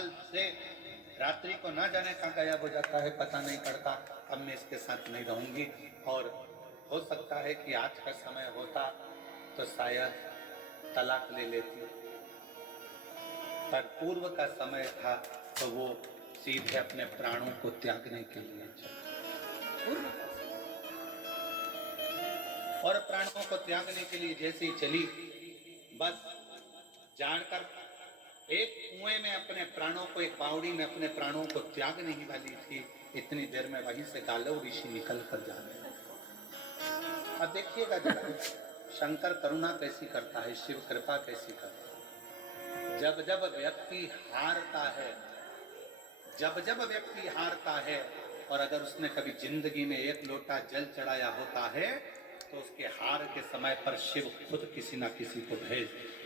साल से रात्रि को ना जाने कहाँ गायब हो जाता है, पता नहीं पड़ता। अब मैं इसके साथ नहीं रहूंगी, और हो सकता है कि आज का समय होता तो शायद तलाक ले लेती, पर पूर्व का समय था तो वो सीधे अपने प्राणों को त्यागने के लिए चली। और प्राणों को त्यागने के लिए जैसे ही चली, बस जानकर एक कुएं में अपने प्राणों को, एक बावड़ी में अपने प्राणों को त्यागने ही वाली थी, इतनी देर में वहीं से गालव ऋषि निकल कर जा रहे हैं। अब देखिएगा जरा शंकर करुणा कैसी करता है, शिव कृपा कैसी करता है। जब जब व्यक्ति हारता है, जब जब व्यक्ति हारता है, और अगर उसने कभी जिंदगी में एक लोटा जल चढ़ाया होता है, तो उसके हार के समय पर शिव खुद किसी ना किसी को भेज देते।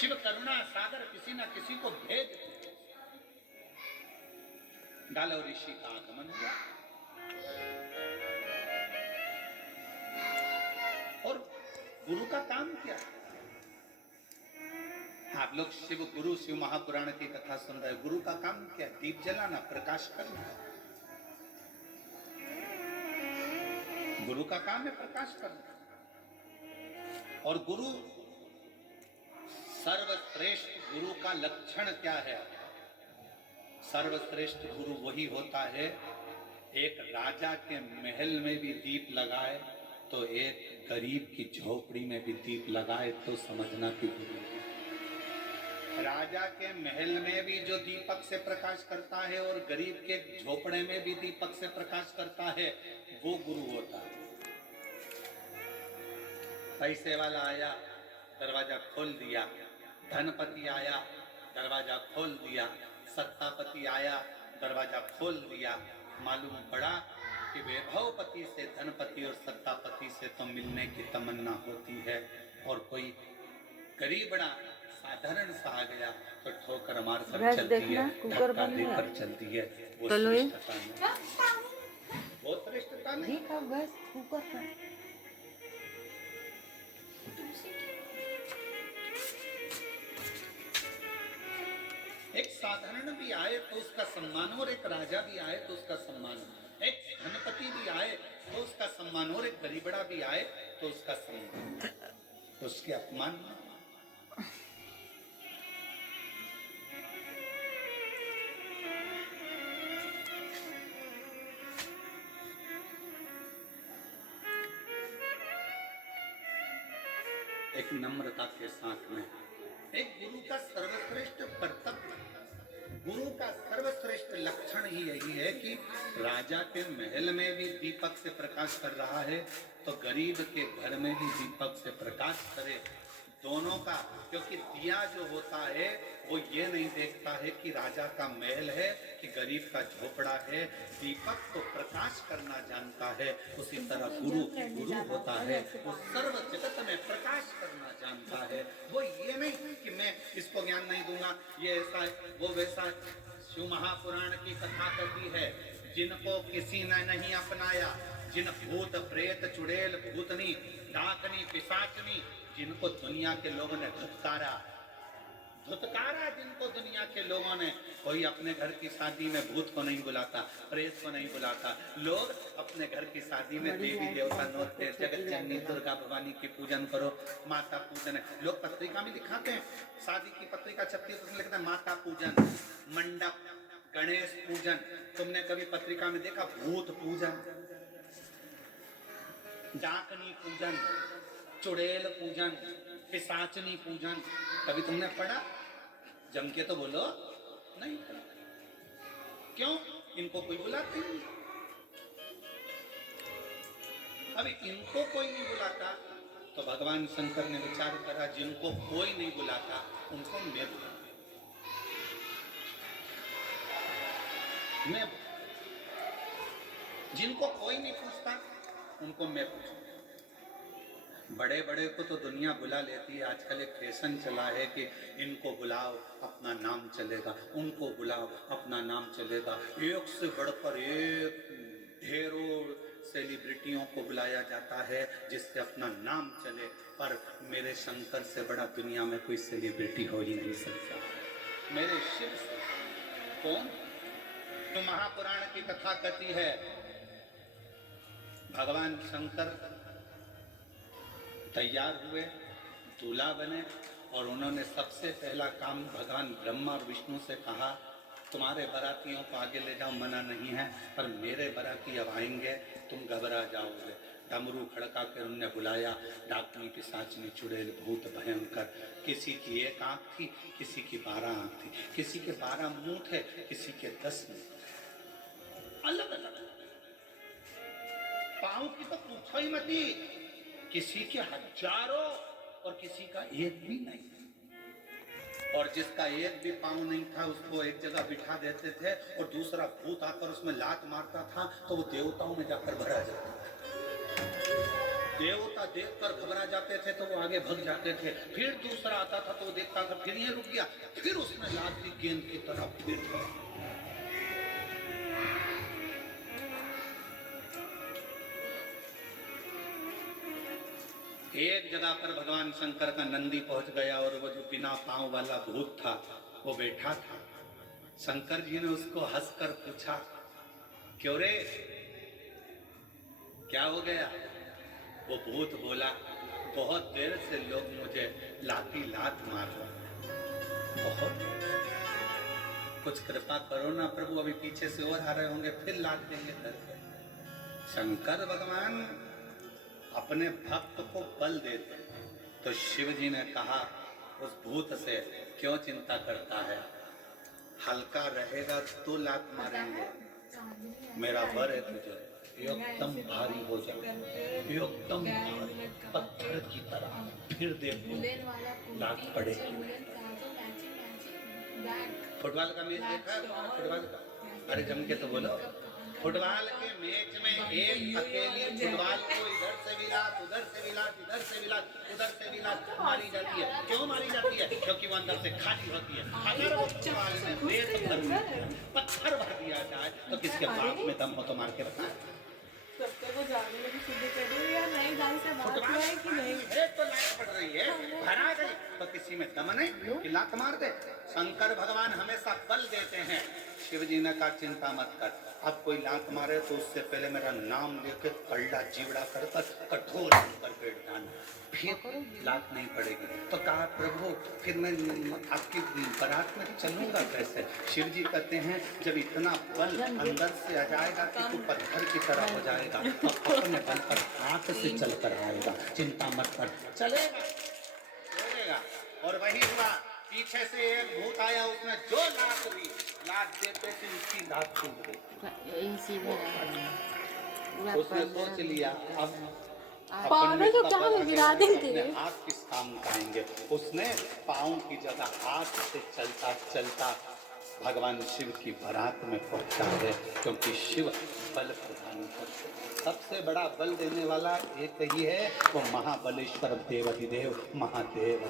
शिव करुणा सागर किसी ना किसी को भेज देते। गालव ऋषि का आगमन हुआ, और गुरु का काम क्या है? आप लोग शिव गुरु, शिव महापुराण की कथा सुन रहे। गुरु का काम क्या? दीप जलाना, प्रकाश करना। गुरु का काम है प्रकाश करना। और गुरु, सर्वश्रेष्ठ गुरु का लक्षण क्या है? सर्वश्रेष्ठ गुरु वही होता है, एक राजा के महल में भी दीप लगाए तो एक गरीब की झोपड़ी में भी दीप लगाए तो समझना कि गुरु है। राजा के महल में भी जो दीपक से प्रकाश करता है और गरीब के झोपड़े में भी दीपक से प्रकाश करता है, वो गुरु होता है। पैसे वाला आया, दरवाजा खोल दिया। धनपति आया, दरवाजा खोल दिया। सत्तापति आया, दरवाजा खोल दिया। मालूम पड़ा कि वैभवपति से, धनपति और सत्तापति से तो मिलने की तमन्ना होती है, और कोई गरीबड़ा साधारण सा आ गया तो ठोकर मार कर चलती है, धक्का देकर चलती है। वो श्रेष्ठता नहीं, वो श्रेष्ठता नहीं। एक साधारण भी आए तो उसका सम्मान, और एक राजा भी आए तो उसका सम्मान, एक धनपति भी आए तो उसका सम्मान, और एक गरीबड़ा भी आए तो उसका सम्मान, उसके अपमान। एक नम्रता के साथ में, एक गुरु का सर्वश्रेष्ठ कर्तव्य, गुरु का सर्वश्रेष्ठ लक्षण ही यही है कि राजा के महल में भी दीपक से प्रकाश कर रहा है तो गरीब के घर में भी दीपक से प्रकाश करे, दोनों का। क्योंकि दिया जो होता है वो ये नहीं देखता है कि राजा का महल है कि गरीब का झोपड़ा है, दीपक तो प्रकाश करना जानता है। उसी तरह गुरु गुरु होता है, वो सर्व जगत में प्रकाश करना जानता है। वो ये नहीं कि मैं इसको ज्ञान नहीं दूंगा, ये ऐसा है वो वैसा है। शिव महापुराण की कथा कहती है, जिनको किसी ने नहीं अपनाया, जिन भूत प्रेत चुड़ैल भूतनी डाकनी पिशाचनी, जिनको दुनिया के लोगों ने धुतकारा, जिनको दुनिया के लोगों ने, कोई अपने घर की शादी में भूत को नहीं बुलाता, प्रेत को नहीं बुलाता। लोग अपने घर की शादी में देवी देवता नोते, जगत जननी दुर्गा भवानी की पूजन करो, माता पूजन है। लोग पत्रिका में दिखाते हैं, शादी की पत्रिका छपती है तो उसमें लिखता है माता पूजन, मंडप, गणेश पूजन। तुमने कभी पत्रिका में देखा भूत पूजन, डाकनी पूजन, चुड़ैल पूजन, पिशाचनी पूजन? कभी तुमने पढ़ा? जम के तो बोलो, नहीं पढ़ा। क्यों? इनको कोई बुलाते नहीं। अभी इनको कोई नहीं बुलाता तो भगवान शंकर ने विचार करा, जिनको कोई नहीं बुलाता उनको मैं बुलाऊं, मैं जिनको कोई नहीं पूछता उनको मैं पूछूं। बड़े बड़े को तो दुनिया बुला लेती है, आजकल एक फैशन चला है कि इनको बुलाओ अपना नाम चलेगा, उनको बुलाओ अपना नाम चलेगा। एक से बढ़कर एक ढेरों सेलिब्रिटियों को बुलाया जाता है जिससे अपना नाम चले, पर मेरे शंकर से बड़ा दुनिया में कोई सेलिब्रिटी हो ही नहीं सकता। मेरे कौन? तो महापुराण की कथा कहती है भगवान शंकर तैयार हुए, दूल्हा बने, और उन्होंने सबसे पहला काम भगवान ब्रह्मा और विष्णु से कहा, तुम्हारे बारातियों को आगे ले जाओ, मना नहीं है, पर मेरे बाराती अब आएंगे, तुम घबरा जाओगे। डमरू खड़का कर उनने बुलाया, डाकनी पिशाचनी चुड़ैल भूत भयंकर। किसी की 1 आंख थी, किसी की 12 आंख थी, किसी के 12 मुंह थे, किसी के 10 मुंह थे, अलग अलग। पांव की तो पूछो ही मती, किसी के हजारों और किसी का एक भी नहीं। और जिसका एक भी पांव नहीं था उसको एक जगह बिठा देते थे और दूसरा भूत आकर उसमें लात मारता था तो वो देवताओं में जाकर भरा जाता था। देवता देखकर घबरा जाते थे तो वो आगे भग जाते थे। फिर दूसरा आता था तो वो देखता था, फिर ये रुक गया, फिर उसने लात दी गेंद की तरह, फिर एक जगह पर भगवान शंकर का नंदी पहुंच गया और वो जो बिना पांव वाला भूत था वो बैठा था। शंकर जी ने उसको हंसकर पूछा, क्यों रे, क्या हो गया? वो भूत बोला, बहुत देर से लोग मुझे लाती लात मार रहे, बहुत, कुछ कृपा करो ना प्रभु, अभी पीछे से और आ रहे होंगे, फिर लात देंगे करके। शंकर भगवान अपने भक्त को बल देते, तो शिव जी ने कहा उस भूत से, क्यों चिंता करता है, हल्का रहेगा तो लात मारेंगे, मेरा वर है तुझे, एकदम भारी हो जाए, एकदम भारी पत्थर की तरह, फिर देखो लात पड़ेगी। फुटबॉल का मैच देखा? फुटबॉल का, अरे जम के तो बोलो। फुटबॉल के मैच में एक अकेली फुटबॉल को इधर से भी लात, उधर से भी लात, इधर से भी लात, उधर से भी लात मारी जाती है। क्यों मारी जाती है? क्योंकि वो अंदर से खाली होती है। अगर वो फुटबॉल में रेत भर, पत्थर भर दिया जाए तो किसके बाप में दम हो तो मार के बताए। को जानने में शुद्ध कर रही है, नई ढंग से बात हुआ है कि नहीं है तो लात पड़ रही है, भरा गई तो किसी में दम नहीं कि लात मार दे। शंकर भगवान हमेशा बल देते हैं। शिव जी ने कहा चिंता मत कर, अब कोई लात मारे तो उससे पहले मेरा नाम लेके कल्ला जीवड़ा कर कठोर कर पेट जाना, फिर लात नहीं पड़ेगी। तो कहा प्रभु फिर मैं आपकी बारात में चलूंगा कैसे? शिव जी कहते हैं जब इतना बल अंदर से आ जाएगा कि तू पत्थर की तरह हो जाएगा तो अपने बल पर हाथ से चल कर आएगा, चिंता मत कर, चलेगा। और वही हुआ, पीछे से एक भूत आया, उसने जो लात दी, लात देते थे उसकी लात टूट गई। उसने सोच लिया अब अपने हाथ किस काम का आएंगे। उसने पाँव की जगह हाथ से चलता चलता भगवान शिव की बारात में पहुंचा है, क्योंकि शिव बल प्रदान करते। सबसे बड़ा बल देने वाला एक ही है, वो महाबलेश्वर देवाधिदेव महादेव।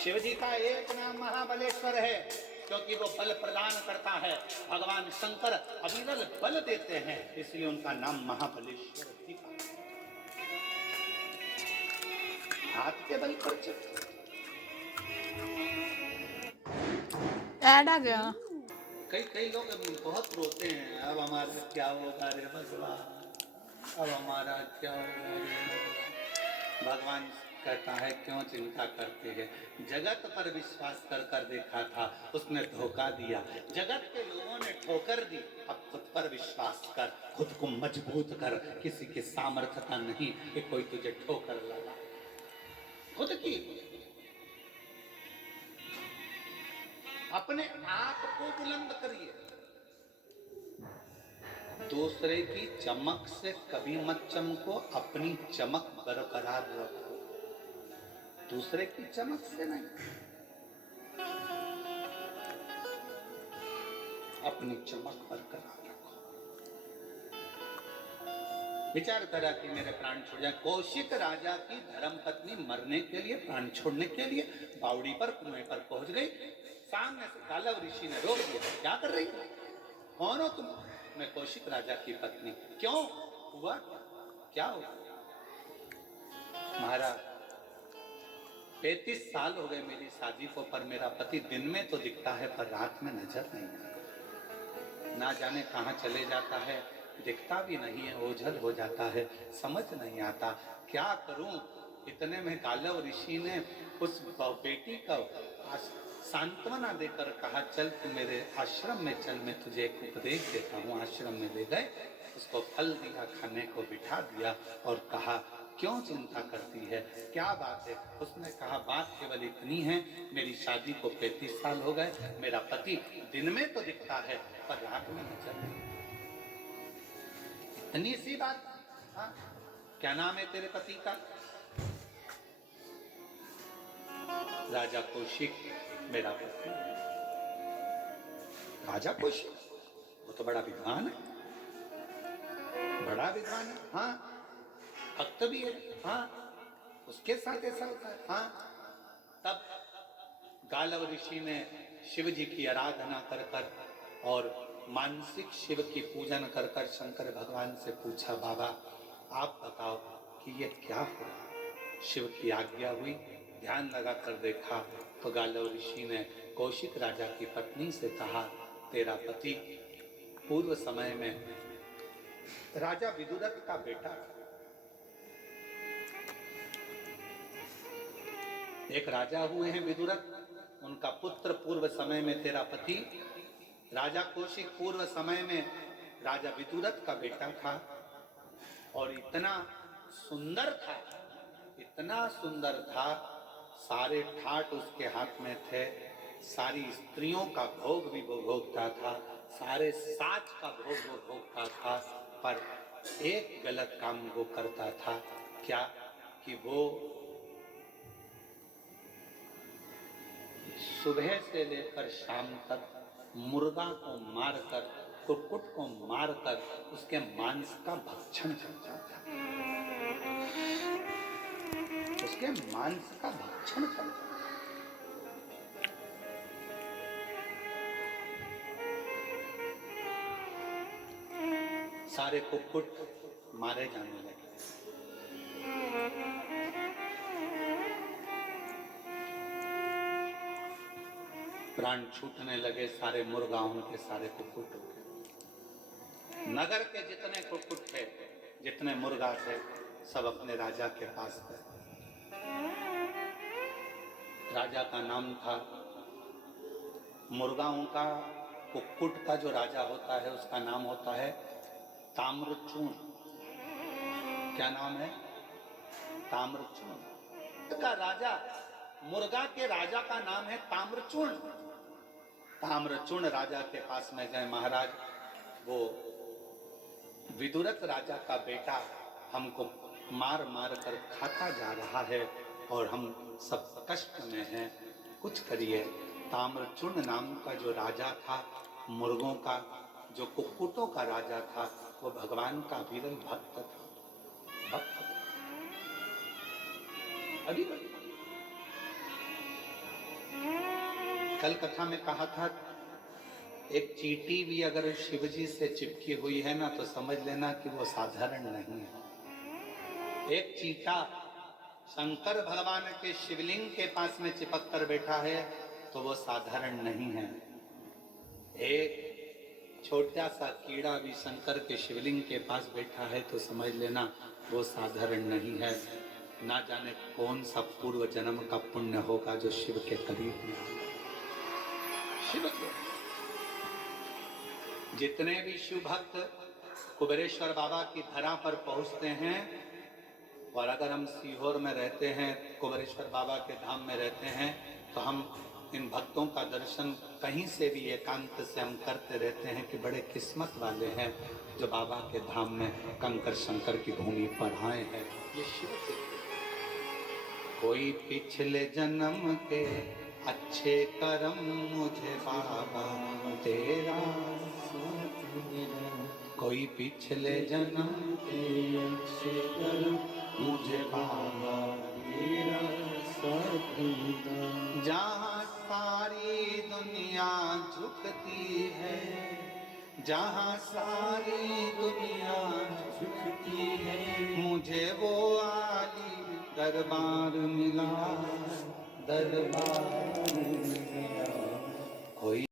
शिव जी का एक नाम महाबलेश्वर है क्योंकि वो बल प्रदान करता है। भगवान शंकर अविरल बल देते हैं, इसलिए उनका नाम महाबलेश्वर जी का। हाथ के बल पर ऐड आ गया। कई लोग बहुत रोते हैं, अब हमारा क्या होगा रे भगवान, अब हमारा क्या होगा रे भगवान। भगवान कहता है क्यों चिंता करते हैं, जगत पर विश्वास कर कर देखा था, उसने धोखा दिया, जगत के लोगों ने ठोकर दी, अब खुद पर विश्वास कर, खुद को मजबूत कर, किसी की सामर्थ्य का नहीं कि कोई तुझे ठोकर लगा, खुद की। अपने आप को बुलंद करिए, दूसरे की चमक से कभी मत चमको, अपनी चमक बरकरार रखो, दूसरे की चमक से नहीं, अपनी चमक बरकरार रखो। विचार करा कि मेरे प्राण छोड़ जाए। कौशिक राजा की धर्मपत्नी मरने के लिए, प्राण छोड़ने के लिए बावड़ी पर कुएं पर पहुंच गई। सामने से गालव ऋषि ने रोक दिया, क्या कर रही हो, कौन हो तुम? मैं कौशिक राजा की पत्नी। क्यों हुआ, क्या हुआ? महाराज 35 साल हो गए मेरी शादी को, पर मेरा पति दिन में तो दिखता है पर रात में नजर नहीं आता। ना जाने कहाँ चले जाता है, दिखता भी नहीं है, ओझल हो जाता है, समझ नहीं आता क्या करूं। इतने में गालव ऋषि ने उस बेटी का सांत्वना देकर कहा, चल तू मेरे आश्रम में चल, मैं तुझे एक उपदेश देता हूँ। आश्रम में ले गए, उसको फल दिया, खाने को बिठा दिया और कहा, क्यों चिंता करती है, क्या बात है। उसने कहा, बात केवल इतनी है, मेरी शादी को 35 साल हो गए, मेरा पति दिन में तो दिखता है पर रात में नजर नहीं। इतनी सी बात। हाँ, क्या नाम है तेरे पति का? राजा कौशिक मेरा पति। राजा कौशिक, वो तो बड़ा विद्वान है, बड़ा विद्वान है। हाँ, भक्त भी है। हाँ, उसके साथ ऐसा होता है। हाँ, तब गालव ऋषि ने शिव जी की आराधना कर कर और मानसिक शिव की पूजन कर कर शंकर भगवान से पूछा, बाबा आप बताओ कि ये क्या हो रहा। शिव की आज्ञा हुई, ध्यान लगा कर देखा तो गालव ऋषि ने कौशिक राजा की पत्नी से कहा, तेरा पति पूर्व समय में राजा विदुरथ का बेटा था। एक राजा हुए हैं विदुरथ, उनका पुत्र पूर्व समय में तेरा पति राजा कौशिक पूर्व समय में राजा विदुरथ का बेटा था। और इतना सुंदर था, इतना सुंदर था, सारे ठाट उसके हाथ में थे, सारी स्त्रियों का भोग भी वो भोगता था, सारे साज का भोग वो भोगता था। पर एक गलत काम वो करता था, क्या कि वो सुबह से लेकर शाम तक मुर्गा को मारकर, कुक्कुट को मारकर उसके मांस का भक्षण करता था, उसके मांस का भक्षण करता था। सारे कुक्कुट मारे जाने लगे, प्राण छूटने लगे सारे मुर्गाओं के, सारे कुक्कुटों के। नगर के जितने कुक्कुट थे, जितने मुर्गा थे, सब अपने राजा के पास गए। राजा का नाम था, मुर्गाओं का, कुक्कुट का जो राजा होता है उसका नाम होता है ताम्रचूर्ण। क्या नाम है? ताम्रचूर्ण का राजा, मुर्गा के राजा का नाम है ताम्रचूर्ण। ताम्रचूर्ण राजा के पास में गए, महाराज वो विदुरथ राजा का बेटा हमको मार मार कर खाता जा रहा है और हम सब कष्ट में हैं, कुछ करिए। ताम्रचूर्ण नाम का जो राजा था, मुर्गों का, जो कुक्कुटों का राजा था, वो भगवान का विरल भक्त था। भक्त अभी कल कथा में कहा था, एक चींटी भी अगर शिवजी से चिपकी हुई है ना तो समझ लेना कि वो साधारण नहीं है। एक चींटा शंकर भगवान के शिवलिंग के पास में चिपक कर बैठा है तो वो साधारण नहीं है। एक छोटा सा कीड़ा भी शंकर के शिवलिंग के पास बैठा है तो समझ लेना वो साधारण नहीं है। ना जाने कौन सा पूर्व जन्म का पुण्य होगा जो शिव के करीब में आएगा। शिव को जितने भी शिव भक्त कुबेरेश्वर बाबा की धरा पर पहुंचते हैं, और अगर हम सीहोर में रहते हैं, कुबेरेश्वर बाबा के धाम में रहते हैं, तो हम इन भक्तों का दर्शन कहीं से भी एकांत से हम करते रहते हैं कि बड़े किस्मत वाले हैं जो बाबा के धाम में कंकर शंकर की भूमि पर आए हैं। ये शिव के कोई पिछले जन्म के अच्छे कर्म मुझे बाबा तेरा, कोई पिछले जन्म के अच्छे कर्म मुझे बाबा तेरा साथ। जहाँ सारी दुनिया झुकती है, जहाँ सारी दुनिया झुकती है, मुझे वो आली दरबार मिला। दरबार